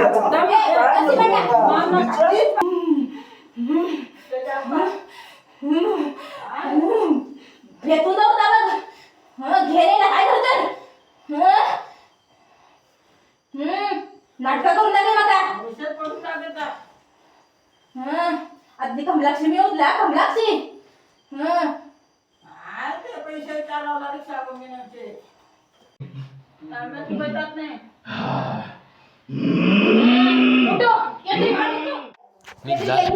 भेटून जाऊ त्याला घेरे काय करतात नाटक करून टाके मला आधी कमलाक्षी मी उठला कमलाक्षी पैसे चालवला रिक्षा कमी नव्हते नाही 你在？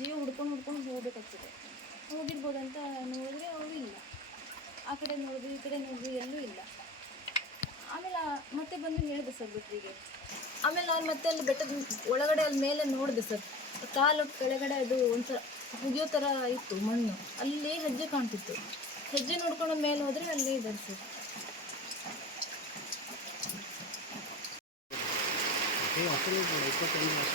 ಜೀವ ಹುಡ್ಕೊಂಡು ಹುಡ್ಕೊಂಡು ಹೋಗ್ಬೇಕಾಗ್ತದೆ ಹೋಗಿರ್ಬೋದಂತ ನೋಡಿದ್ರೆ ಅವರು ಇಲ್ಲ ಆ ಕಡೆ ನೋಡಿದ್ರು ಈ ಕಡೆ ನೋಡಿದ್ರು ಎಲ್ಲೂ ಇಲ್ಲ ಆಮೇಲೆ ಮತ್ತೆ ಬಂದು ಹೇಳಿದೆ ಸರ್ ಬಿಟ್ರಿಗೆ ಆಮೇಲೆ ನಾನು ಮತ್ತೆ ಅಲ್ಲಿ ಬೆಟ್ಟದ ಒಳಗಡೆ ಅಲ್ಲಿ ಮೇಲೆ ನೋಡಿದೆ ಸರ್ ಕಾಲು ಕೆಳಗಡೆ ಅದು ಒಂಥರ ಹುಗಿಯೋ ಥರ ಇತ್ತು ಮಣ್ಣು ಅಲ್ಲಿ ಹೆಜ್ಜೆ ಕಾಣ್ತಿತ್ತು ಹೆಜ್ಜೆ ನೋಡ್ಕೊಂಡು ಮೇಲೆ ಹೋದರೆ ಅಲ್ಲೇ ಇದೆ ಸರ್ ಇಪ್ಪತ್ತೈದು ವರ್ಷ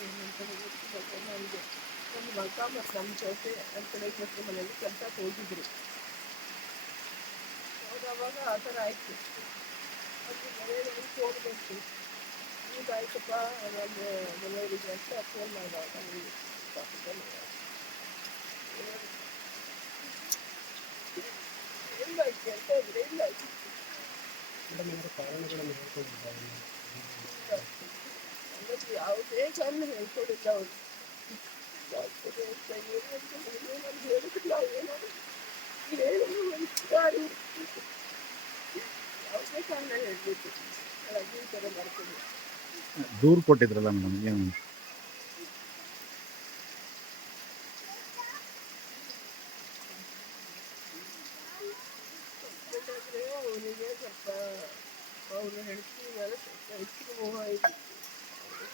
ನಮಗೆ ನಮ್ಮ ಮಗ ಮತ್ತು ನಮ್ಮ ಜೊತೆ ಅಂತಲೇ ಕೆಲಸ ಮನೆಯಲ್ಲಿ ಕೆಲಸಕ್ಕೆ ಹೋಗಿದ್ರು ಹೋದವಾಗ ಆ ಥರ ಆಯಿತು ಅದು ಮನೆಯಲ್ಲಿ ಹೋಗಬೇಕು ಹೀಗಾಯ್ತಪ್ಪ ನನ್ನ ಮನೆಯವರಿಗೆ ಅಂತ ಫೋನ್ ಮಾಡುವಾಗ ನನಗೆ ಏನು ಮಾಡ್ತೀವಿ ಅಂತ ಹೇಳಿದ್ರೆ ಇಲ್ಲ ಕಾರಣಗಳನ್ನು ಹೇಳ್ಕೊಂಡಿದ್ದಾರೆ समझ आओ एक साल है थोड़े जाओ ದೂರ ಕೊಟ್ಟಿದ್ರಲ್ಲ ಮೇಡಮ್ ಏನು ಅವನಿಗೆ ಸ್ವಲ್ಪ ಅವನು ಹೆಂಡತಿ ಮೇಲೆ ಸ್ವಲ್ಪ ಹೆಚ್ಚಿಗೆ ಮೋಹ ಇತ್ತು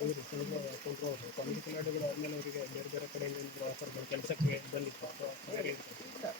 ಅವರಿಗೆ ಬೇರೆ ಬೇರೆ ಕಡೆ ಆಫರ್ ಕೆಲಸಕ್ಕೆ ಬಂದಿತ್ತು ಅಥವಾ